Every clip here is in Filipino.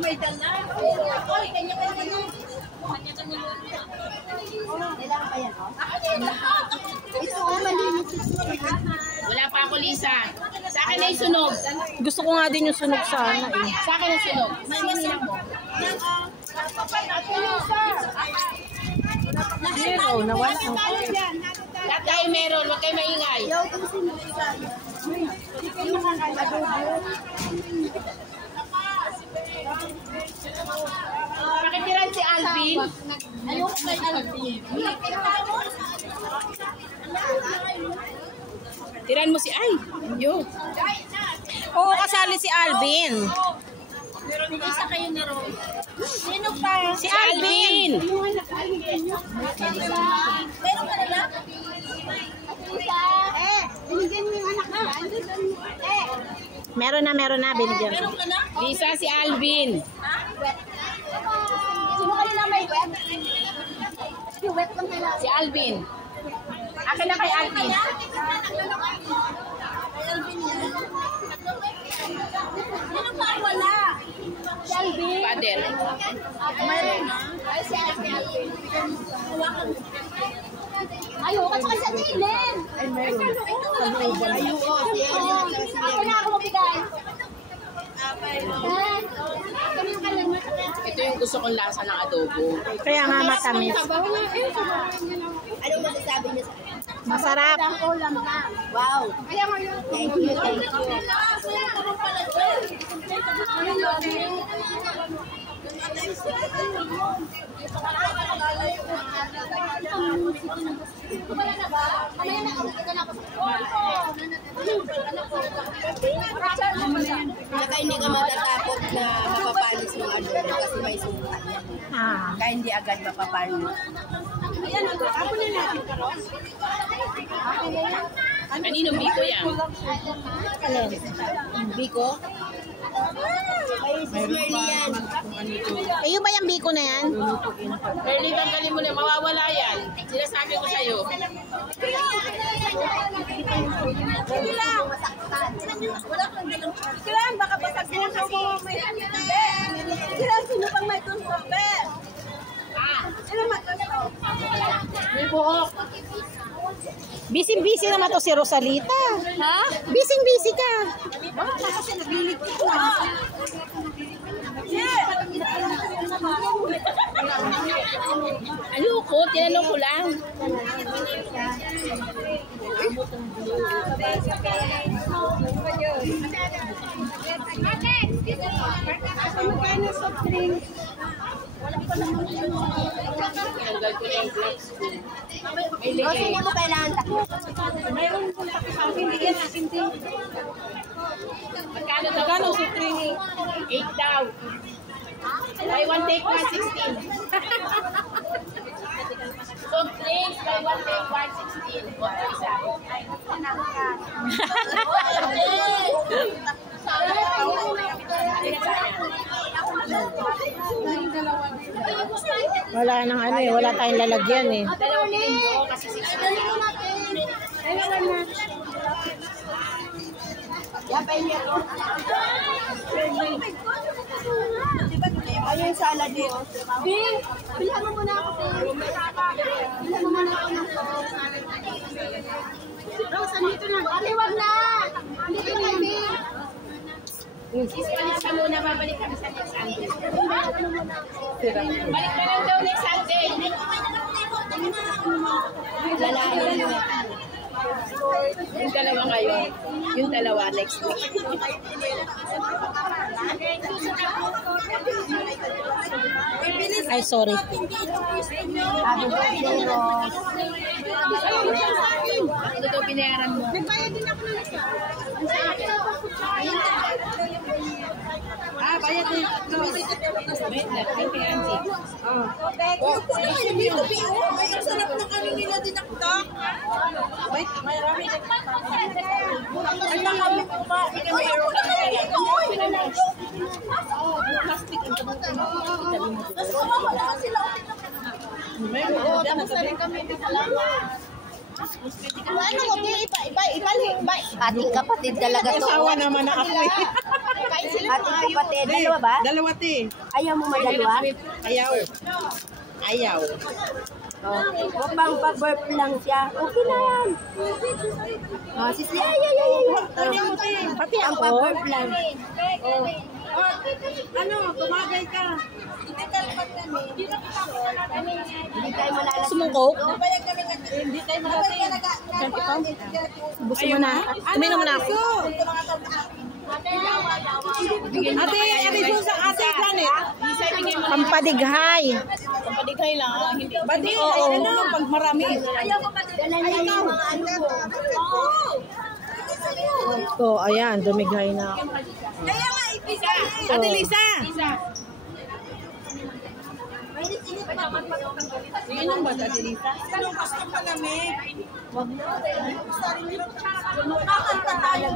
May dala. Oy, kanya-kanya. Kanya-kanya. Kailangan pa yan, oh? Ito, malinis. Wala pa ako, Lisa. Sa akin ay sunog. Gusto ko nga din yung sunog sana eh. Sa akin ay sunog. Malinis mo. Zero, nawala. Lahat tayo meron. Huwag kayo maingay. Pakitiran si Alvin. Ayoko kay Alvin. Tiran mo si Ay. Yo. Oo, kasali si Alvin. Isa kayo na ron. Sino pa? Si Alvin. Meron ka na lang? Binigyan mo yung anak na. Meron na, binigyan. Meron ka na? Lisa, si Alvin. Ha? Wet. Sino kayo na may wet? Yung wet lang kailangan. Si Alvin. Akin na kay Alvin. Kay Alvin yan. Sino pa wala? Si Alvin. Pader. Mayroon na. Ay, si Alvin. Hawakan mo. Ayoko, at saka si Jalen. Ay, meron. Ayoko, si Jalen. Ako na ako mabigay. Ito yung gusto kong lasa ng adobo. Kaya nga matamis. Anong masasabi niya sa akin? Masarap. Wow. Thank you, thank you. Kaya hindi ka matatakot na mapapanis yung adobo kasi may suka. Ah. Kaya hindi agad mapapanis. Ayan, ako na natin karon. Kaninong biko yan? Alin? Biko? May Merly yan. Ayun ba yung biko na yan? Early, tanggalin mo na. Mawawala yan. Sinasabi ko sa'yo. Kailangan baka basag mo kasi may kailangan sino pang may tunsobe. Sino matunso? May buhok. Busy naman to si Rosalita. Ha? Busy ka. Bakit kasi nabilig ko? Ayoko, tinanong ko lang. Magkano soft drink? Tanggal ko na yung gloves ko. May O, ligay. sino mo kailangan takbo? Mayroon kong takbo sa akin. Bigyan natin din. Magkano daw? Magkano si 8 daw. Buy one take 116. Soft drinks, buy one take 116. O, isa. Wala nang ano eh, wala tayong lalagyan eh. Dalawang lindo kasi 16. Ayun sa salad yun. Bing! Bilhan mo muna ako, Bing. Bilhan mo muna ako ng Rose, andito na. Ate, wag na! Andito na, Bing. Ispalit ka muna, babalik kami sa next Sunday. Balik ka lang daw next Sunday. Lalayan mo. Yung dalawa ngayon. Yung dalawa next week. Ay, sorry. Happy birthday, Rose. Ano daw binayaran mo? Nagbayad din ako ng isa. Bayad din. Wait lang. Ay, kay Angie. Yung po naman yung dito, Bing. Ay, ang sarap ng ano nila dinakdak. Wait, marami. Ang nakami ko ba? Mayroon ka na Plastic. Mas kumawala ka sila. Oo, tapos na rin kami. Ano mo, ibalik. Ating kapatid talaga to. Asawa naman na ako eh. Ating kapatid. Dalawa ba? Dalawa, te. Ayaw mo madalawa? Ayaw. Ayaw. Oh. Huwag bang pa-burp lang siya. Okay na yan. Oh, sisi, ay. Pati Ang ako. pa-burp lang. Ano, tumagay ka. Hindi tayo malalas. Gusto mong coke? Hindi tayo marating. Gusto mo na? Uminom na ako. Ate doon sa ate planet. Isa ibigay mo. Pampadighay. Pampadigay lang. Hindi. Badi, Oo. ay ano, pag marami. Dalan lang yung mga ano ko. Oh, ayan, dumighay na ako. Kaya nga, Isa. Ate Lisa. Iinom ba sa Ate Lisa? Kakanta tayo.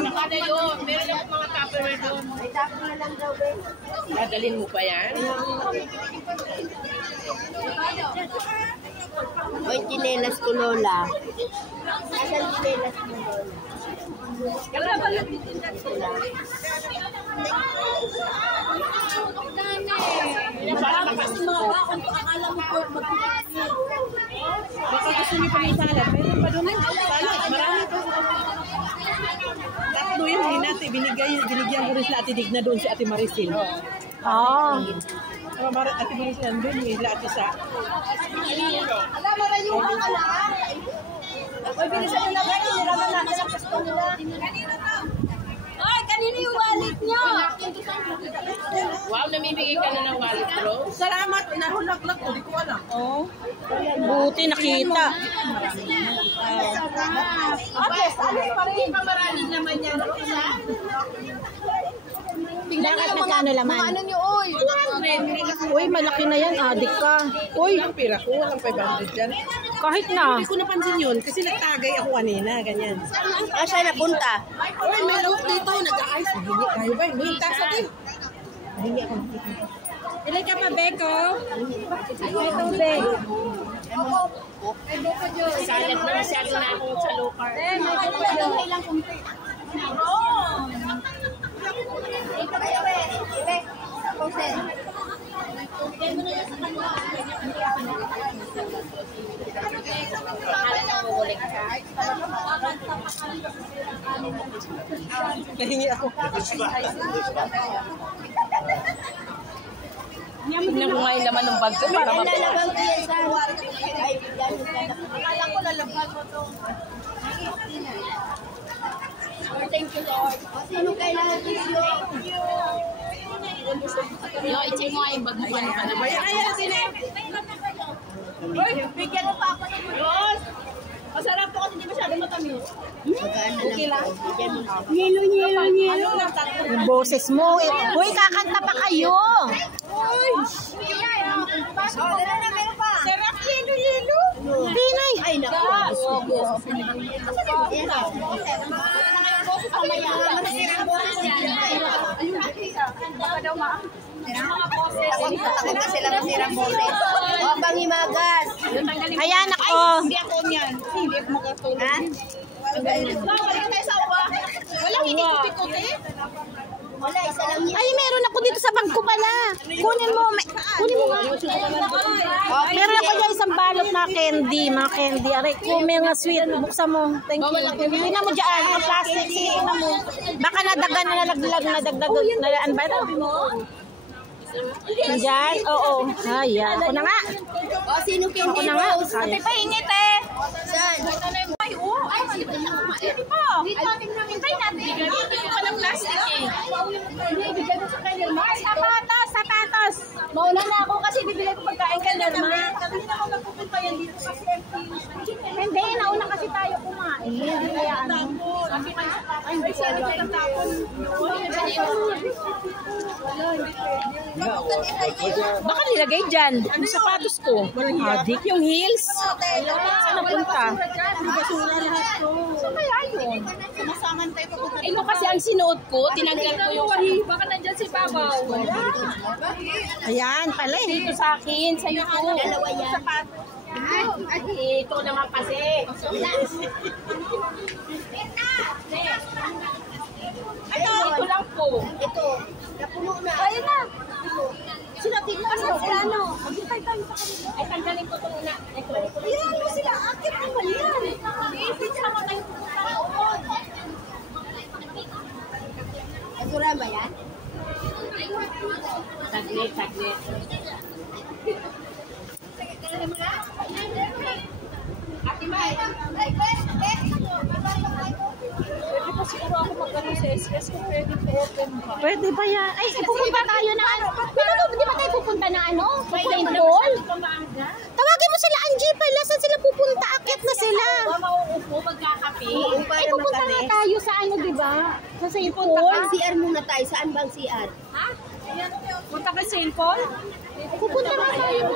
Nakada yun. Meron ako mga tupperware doon. Ay, tapos na lang daw, Ben. Dadalhin mo pa yan? Oy, chinelas ko, Lola. Nasaan chinelas ko, Lola? Baka gusto niyo pa ng salad. Meron pa doon. Salad. Marami pa. Tatlo yun. Hindi natin. Binigyan ko rin sila Ate Digna doon si Ate Maricel. Ah. Ate Maricel nandun. May sila Ate Sa. Alam mo, rayuhan ka na. Oy, bilisan nyo na ba? Siniraman natin ang gusto nila. Ay, kanina yung wallet nyo. Wow, namibigay ka na ng wallet, bro. Salamat. Nahulak-lak ko. Di ko alam. Oh. Buti nakita. Yes, alis pa rin. Maraming naman yan. Bakit nagkano laman? Ano nyo, oy? Uy, malaki na yan. Adik ka. Uy, Ang pira ko. Walang 500 dyan. kahit na. Hindi ko napansin yun. Kasi nagtagay ako kanina. Ganyan. Ah, siya napunta. Uy, may loot dito. Nag-aayos. Hindi kayo ba? May tasa din. Ilan ka pa, Beko? Ito, Bek. Salad na masyado na ako sa low carb. Nahingi ako. Tignan ko nga yung laman ng bag ko para mapila. Nalagang ko yan sa... Ay, yan. Akala ko lalabag mo to. Thank you, Lord. O, sino kailangan dito? Yo, i-check mo nga yung bag mo. Ayan, sino? Uy, bigyan mo pa ako ng Diyos. Masarap to kasi hindi masyado matamis. Okay lang. Yelo. Yung boses mo. Uy, kakanta pa kayo. Uy! Meron pa. Sarap yelo. Pinay. Ay, naku. Takot kasi lang masirang boses. O, pangimagas. Ayan ako. Hindi ako niyan. Hindi ako makatulog. Ha? Balik tayo sa uwa. Walang inikot-ikote. Wala, isa lang yan. Ay, meron ako dito sa bag ko pala. Kunin mo. Kunin mo nga. Meron ako dyan isang balot na candy. Mga candy. Aray ko, may mga sweet. Buksan mo. Thank you. Tingnan mo dyan. Ang plastic. Sige, tingnan mo. Baka nadagan na nalaglag na dagdag. Ano ba ito? Diyan? Oo. Ayan. Ako na nga. O, sino Ako candy na nga. rose? Ate pahingit eh. Saan? Ay, sige pa siya kumain. Hindi pa. Hintay natin. Ito pa ng plastic eh. Sapatos. Mauna na ako kasi bibili ko pagkain ka Norma. Hindi, nauna kasi tayo kumain. Kaya ano. Ay, sana tayo tapon. Baka nilagay dyan. Ang sapatos ko. Adik yung heels. Saan napunta? Saan kaya yun? Ito kasi ang sinuot ko, tinanggal ko yung... Baka nandyan si Babaw. Ayan pala eh. Dito sa akin, sa iyo ko. Dalawa yan. Ito naman kasi. Ito Ito lang Sampo. Ito, napuno na. Ayun na. Sinabi mo. Asan sila, ano? Maghintay tayo sa kanila. Ay, tanggalin ko ito muna. Ito. Yan mo sila. Akit naman yan. Picture mo tayo. Asura ba yan? Saglit, saglit. Ate May. Pwede pa siguro ako magkaroon sa SS kung pwede to open ba? Pwede ba yan? Ay, pupunta tayo na ano. Di ba tayo pupunta na ano? Plain Wala ball? pa maaga. Tawagin mo sila, Angie pala. Saan sila pupunta? Akit na sila. Mauupo, magkakape. Ay, pupunta nga tayo sa ano, di ba? Sa St. Punta Paul. ka. CR muna tayo. Saan bang CR? Punta ka St. Paul? Pupunta nga tayo.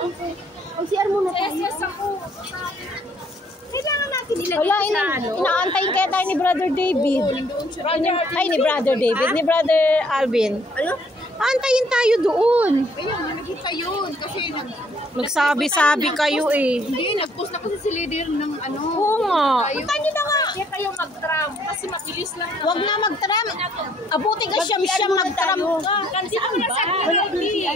Ang CR muna tayo. Yes, ako. Kailangan natin ilagay Wala, sa ano. inaantayin kaya tayo ni Brother David. Ay, ni Brother David. Ni Brother Alvin. Ano? Antayin tayo doon. Ayun, nakita yun. Kasi Nagsabi-sabi kayo eh. hindi, nag-post na kasi si leader ng ano. Oo nga. Punta nyo na nga. Kaya kayo mag-tram kasi mabilis lang naman. Huwag na mag-tram. Abuti ka siyam-siyam mag-tram ka. Kasi ako na sa Gravity.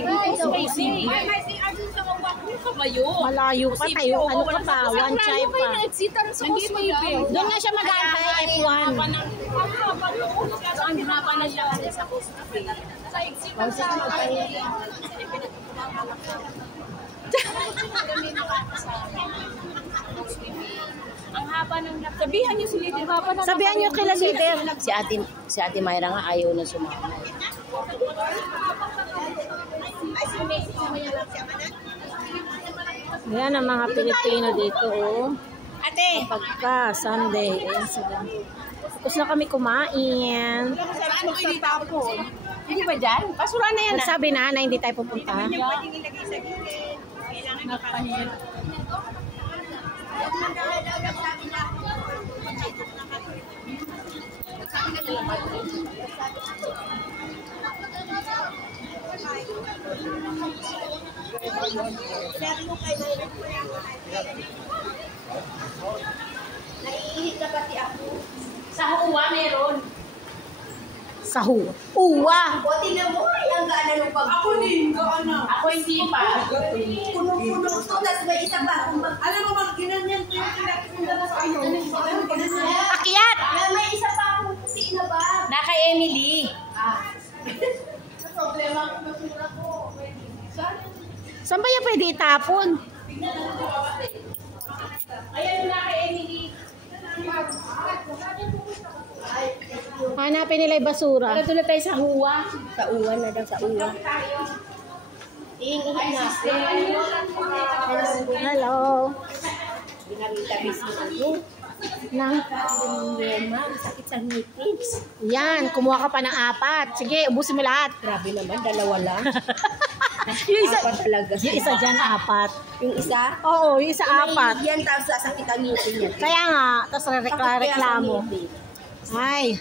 May CR dun sa Wawak mo ka ba yun? Malayo pa tayo. Ano ka pa? One chai pa. Nag-excitan sa Causeway Bay. Doon nga siya mag-aantay F1. Ang haba doon. Ang haba na siya sa Causeway Bay. Sa excitan sa ang haba ng sabihan niyo si Leader. Sabihan niyo kila leader. Si Ate Mayra nga ayaw na sumama. Yan ang mga Pilipino dito. Oh. Ate! Pagka Sunday. Ayan sila. Tapos na kami kumain. Saan mo itapon? Hindi ba dyan? Basura na yan. Nagsabi na hindi tayo pupunta. Nakahiyan. Naiihit na pati ako. Sa Huwa meron. Sahu. Uwa. O, tingnan mo, ay, ang gaana ng pag... Ako hindi pa. Puno-puno to, tapos may isa pa. Alam mo, mag-ginanyan ko yung pinakita na sa iyo. Akyat! May isa pa akong puti na ba? Na kay Emily. Problema ko basura ko. Saan ba yan pwede itapon? Ayan na kay Emily. Hanapin nila yung basura. Para doon na tayo sa Huwa. Sa uwan na daw, sa uwan. Iingihit na. Hello. Binabis mo ako. Nang, Ma'am, sakit sa ngipin. yan, kumuha ka pa ng 4. Sige, ubusin mo lahat. Grabe naman, dalawa lang. Yung isa, Apat talaga. yung isa dyan, 4. Yung isa? Oo, yung isa 4. Yan, tapos sasakit ang ngipin niya. Kaya nga, tapos reklamo. Ay,